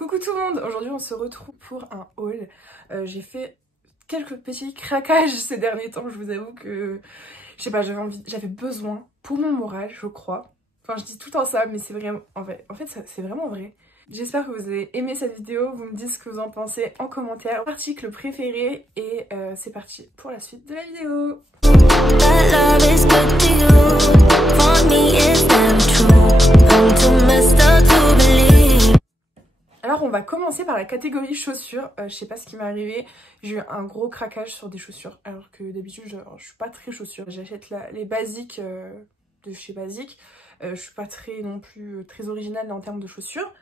Coucou tout le monde, aujourd'hui on se retrouve pour un haul. J'ai fait quelques petits craquages ces derniers temps, je vous avoue que, je sais pas, j'avais besoin pour mon moral, je crois. Enfin je dis tout le temps ça, mais c'est vraiment, en fait c'est vraiment vrai. J'espère que vous avez aimé cette vidéo, vous me dites ce que vous en pensez en commentaire. Article préféré et c'est parti pour la suite de la vidéo. Alors on va commencer par la catégorie chaussures. Je sais pas ce qui m'est arrivé, j'ai eu un gros craquage sur des chaussures alors que d'habitude je suis pas très chaussure. J'achète les basiques de chez Basique. Je suis pas très non plus très originale en termes de chaussures,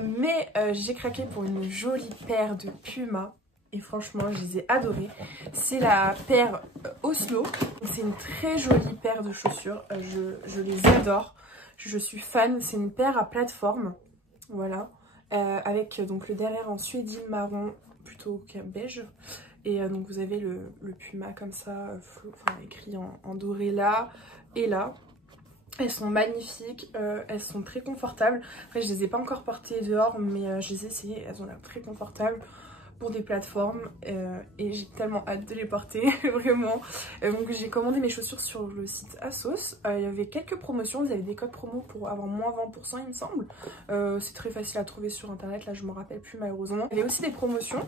mais j'ai craqué pour une jolie paire de Puma et franchement je les ai adorées. C'est la paire Oslo, c'est une très jolie paire de chaussures, je les adore, je suis fan. C'est une paire à plateforme, voilà, avec donc le derrière en suédine marron plutôt qu'un beige. Et donc vous avez le Puma comme ça, écrit en doré là et là. Elles sont magnifiques, elles sont très confortables. Après je les ai pas encore portées dehors, mais je les ai essayées, elles ont l'air très confortables pour des plateformes et j'ai tellement hâte de les porter, vraiment. Donc j'ai commandé mes chaussures sur le site ASOS. Il y avait quelques promotions, vous avez des codes promo pour avoir moins 20% il me semble. C'est très facile à trouver sur internet, là je m'en rappelle plus malheureusement. Il y avait aussi des promotions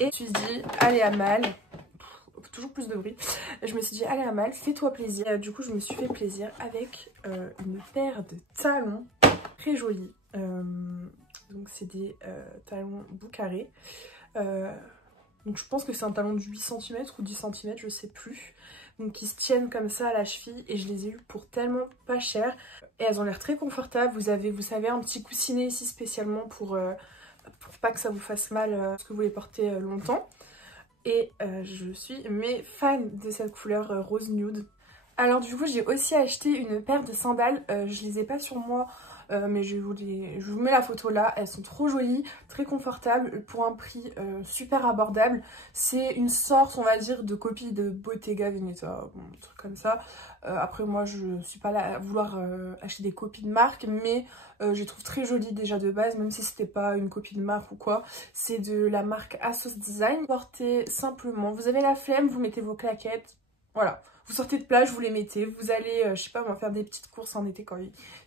et je me suis dit allez à mal. Toujours plus de bruit. Je me suis dit allez à mal, fais-toi plaisir. Du coup je me suis fait plaisir avec une paire de talons très jolis. Donc c'est des talons bout carré. Donc je pense que c'est un talon de 8 cm ou 10 cm, je sais plus. Donc qui se tiennent comme ça à la cheville et je les ai eu pour tellement pas cher. Et elles ont l'air très confortables. Vous avez, vous savez, un petit coussinet ici spécialement pour pas que ça vous fasse mal parce que vous les portez longtemps. Et je suis fan de cette couleur rose nude. Alors du coup j'ai aussi acheté une paire de sandales, je les ai pas sur moi mais je vous mets la photo là. Elles sont trop jolies, très confortables pour un prix super abordable. C'est une sorte on va dire de copie de Bottega Veneta, bon, un truc comme ça. Après moi je suis pas là à vouloir acheter des copies de marque, mais je les trouve très jolies déjà de base, même si c'était pas une copie de marque ou quoi. C'est de la marque ASOS Design. Portez simplement, vous avez la flemme, vous mettez vos claquettes, voilà. Vous sortez de plage, vous les mettez, vous allez, je sais pas moi, faire des petites courses en été quand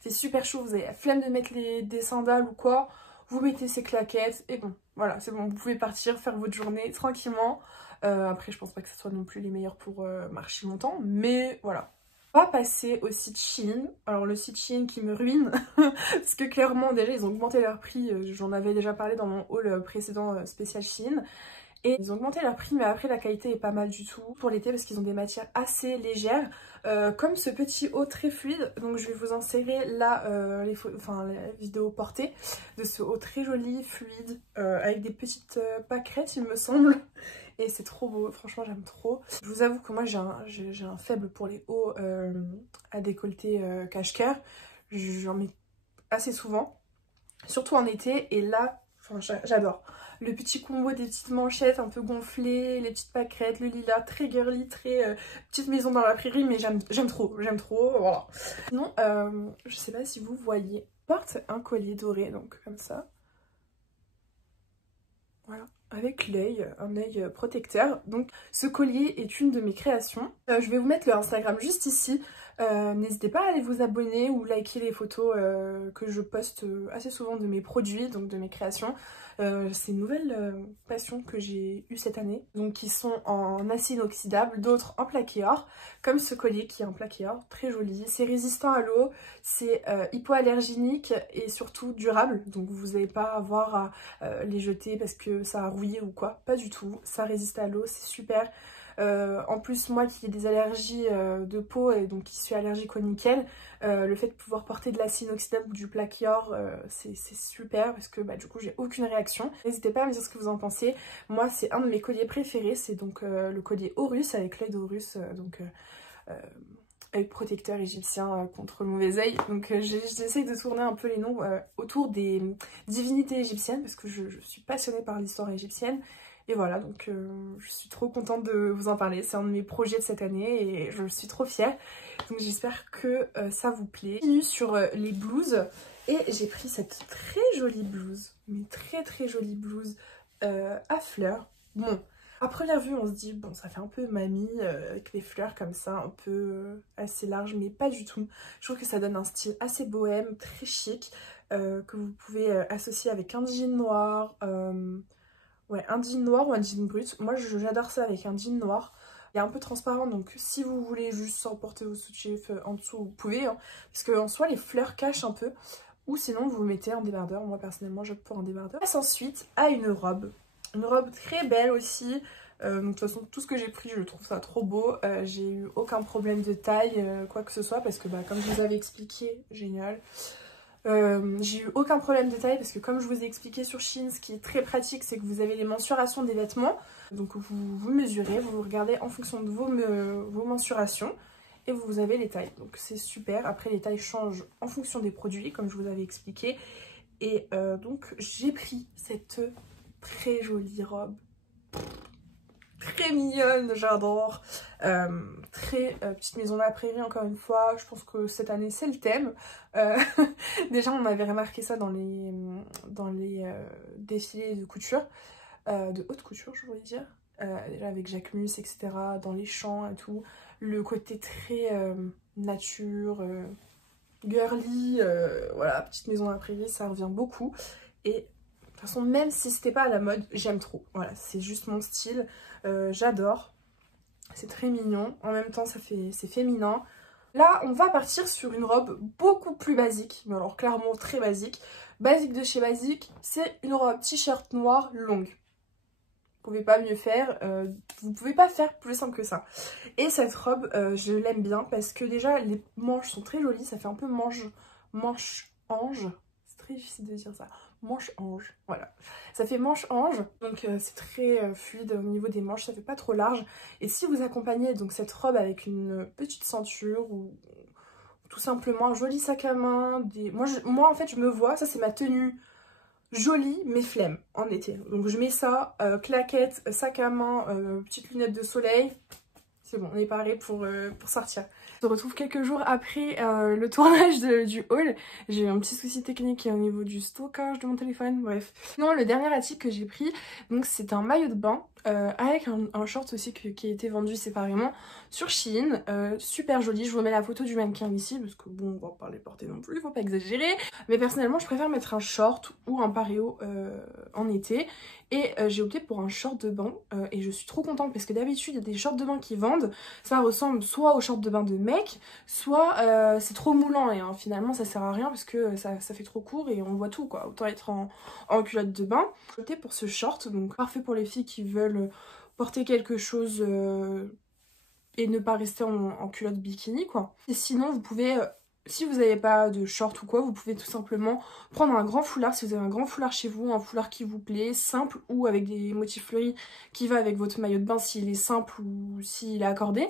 c'est super chaud, vous avez la flemme de mettre des sandales ou quoi, vous mettez ces claquettes et bon, voilà, c'est bon, vous pouvez partir, faire votre journée tranquillement. Après, je pense pas que ce soit non plus les meilleurs pour marcher longtemps, mais voilà. On va passer au site Shein. Alors le site Shein qui me ruine, parce que clairement déjà ils ont augmenté leur prix, j'en avais déjà parlé dans mon haul précédent spécial Shein. Et ils ont augmenté leur prix, mais après la qualité est pas mal du tout pour l'été parce qu'ils ont des matières assez légères, comme ce petit haut très fluide. Donc je vais vous insérer là la vidéo portée de ce haut très joli, fluide, avec des petites pâquerettes il me semble. Et c'est trop beau, franchement j'aime trop. Je vous avoue que moi j'ai un faible pour les hauts à décolleté cache-cœur. J'en mets assez souvent, surtout en été, et là j'adore. Le petit combo des petites manchettes un peu gonflées, les petites pâquerettes, le lilas, très girly, très petite maison dans la prairie, mais j'aime trop, voilà. Sinon, je sais pas si vous voyez, porte un collier doré, donc comme ça. Voilà, avec l'œil, un œil protecteur. Donc ce collier est une de mes créations. Je vais vous mettre le Instagram juste ici. N'hésitez pas à aller vous abonner ou liker les photos que je poste assez souvent de mes produits, donc de mes créations. C'est une nouvelle passion que j'ai eue cette année, donc qui sont en acier inoxydable, d'autres en plaqué or, comme ce collier qui est en plaqué or, très joli. C'est résistant à l'eau, c'est hypoallergénique et surtout durable, donc vous n'allez pas avoir à les jeter parce que ça a rouillé ou quoi, pas du tout, ça résiste à l'eau, c'est super. En plus moi qui ai des allergies de peau et donc qui suis allergique au nickel, le fait de pouvoir porter de l'acier inoxydable ou du plaqué or c'est super parce que du coup j'ai aucune réaction. N'hésitez pas à me dire ce que vous en pensez. Moi c'est un de mes colliers préférés, c'est donc le collier Horus avec l'œil d'Horus, œil protecteur égyptien contre le mauvais œil. Donc j'essaye de tourner un peu les noms autour des divinités égyptiennes parce que je suis passionnée par l'histoire égyptienne. Et voilà, donc je suis trop contente de vous en parler. C'est un de mes projets de cette année et je suis trop fière. Donc j'espère que ça vous plaît. Je continue sur les blouses et j'ai pris cette très jolie blouse, mais très jolie blouse à fleurs. Bon, à première vue on se dit bon ça fait un peu mamie avec les fleurs comme ça, un peu assez large, mais pas du tout. Je trouve que ça donne un style assez bohème, très chic, que vous pouvez associer avec un jean noir. Ouais, un jean noir ou un jean brut. Moi, j'adore ça avec un jean noir. Il est un peu transparent, donc si vous voulez juste sans porter vos sous-chefs en dessous, vous pouvez. Hein, parce qu'en soi, les fleurs cachent un peu. Ou sinon, vous mettez un débardeur. Moi, personnellement, j'opte pour un débardeur. On passe ensuite à une robe. Une robe très belle aussi. Donc, de toute façon, tout ce que j'ai pris, je trouve ça trop beau. J'ai eu aucun problème de taille, quoi que ce soit. Parce que, bah, comme je vous avais expliqué, génial. J'ai eu aucun problème de taille parce que comme je vous ai expliqué sur Shein, ce qui est très pratique c'est que vous avez les mensurations des vêtements. Donc vous mesurez, vous regardez en fonction de vos mensurations et vous avez les tailles. Donc c'est super. Après les tailles changent en fonction des produits comme je vous avais expliqué. Et donc j'ai pris cette très jolie robe. Très mignonne, j'adore. Très petite maison de la prairie encore une fois. Je pense que cette année c'est le thème. Déjà on avait remarqué ça dans les défilés de couture, de haute couture je voulais dire. Déjà avec Jacquemus etc. Dans les champs et tout. Le côté très nature, girly, voilà, petite maison de la prairie, ça revient beaucoup. Et de toute façon, même si c'était pas à la mode, j'aime trop. Voilà, c'est juste mon style. J'adore. C'est très mignon. En même temps, c'est féminin. Là, on va partir sur une robe beaucoup plus basique. Mais alors, clairement, très basique. Basique de chez Basique. C'est une robe t-shirt noir longue. Vous pouvez pas mieux faire. Vous pouvez pas faire plus simple que ça. Et cette robe, je l'aime bien parce que déjà, les manches sont très jolies. Ça fait un peu manche ange. C'est très difficile de dire ça. Manche ange, voilà. Ça fait manche ange, donc c'est très fluide au niveau des manches, ça fait pas trop large. Et si vous accompagnez donc cette robe avec une petite ceinture ou tout simplement un joli sac à main, moi en fait je me vois, ça c'est ma tenue jolie mais flemme en été. Donc je mets ça, claquettes, sac à main, petites lunettes de soleil, c'est bon, on est paré pour sortir. On se retrouve quelques jours après le tournage du haul. J'ai eu un petit souci technique au niveau du stockage de mon téléphone, bref. Non, le dernier article que j'ai pris, donc c'est un maillot de bain avec un short aussi qui a été vendu séparément sur Shein. Super joli, je vous mets la photo du mannequin ici parce que bon, on va pas les porter non plus, faut pas exagérer. Mais personnellement, je préfère mettre un short ou un pareo en été. Et j'ai opté pour un short de bain et je suis trop contente parce que d'habitude il y a des shorts de bain qui vendent, ça ressemble soit au short de bain de mec, soit c'est trop moulant et finalement ça sert à rien parce que ça fait trop court et on voit tout quoi, autant être en culotte de bain. J'ai opté pour ce short, donc parfait pour les filles qui veulent porter quelque chose et ne pas rester en culotte bikini quoi. Et sinon vous pouvez... si vous n'avez pas de short ou quoi, vous pouvez tout simplement prendre un grand foulard, si vous avez un grand foulard chez vous, un foulard qui vous plaît, simple ou avec des motifs fleuris qui va avec votre maillot de bain s'il est simple ou s'il est accordé.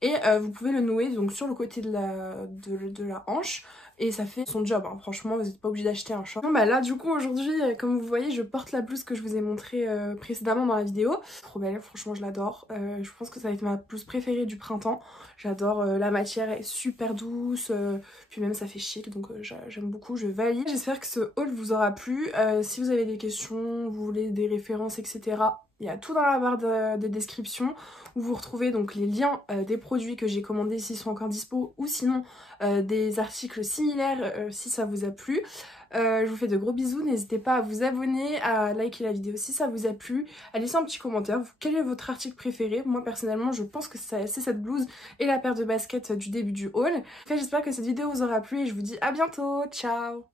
Et vous pouvez le nouer donc sur le côté de la hanche et ça fait son job, hein. Franchement vous n'êtes pas obligé d'acheter un short. Bon, bah là du coup aujourd'hui comme vous voyez je porte la blouse que je vous ai montrée précédemment dans la vidéo. Trop belle, franchement je l'adore, je pense que ça va être ma blouse préférée du printemps. J'adore, la matière est super douce, puis même ça fait chic donc j'aime beaucoup, je valide. J'espère que ce haul vous aura plu, si vous avez des questions, vous voulez des références etc. Il y a tout dans la barre de description où vous retrouvez donc les liens des produits que j'ai commandés s'ils sont encore dispo ou sinon des articles similaires si ça vous a plu. Je vous fais de gros bisous, n'hésitez pas à vous abonner, à liker la vidéo si ça vous a plu, à laisser un petit commentaire, quel est votre article préféré. Moi personnellement je pense que c'est cette blouse et la paire de baskets du début du haul. En fait, j'espère que cette vidéo vous aura plu et je vous dis à bientôt, ciao.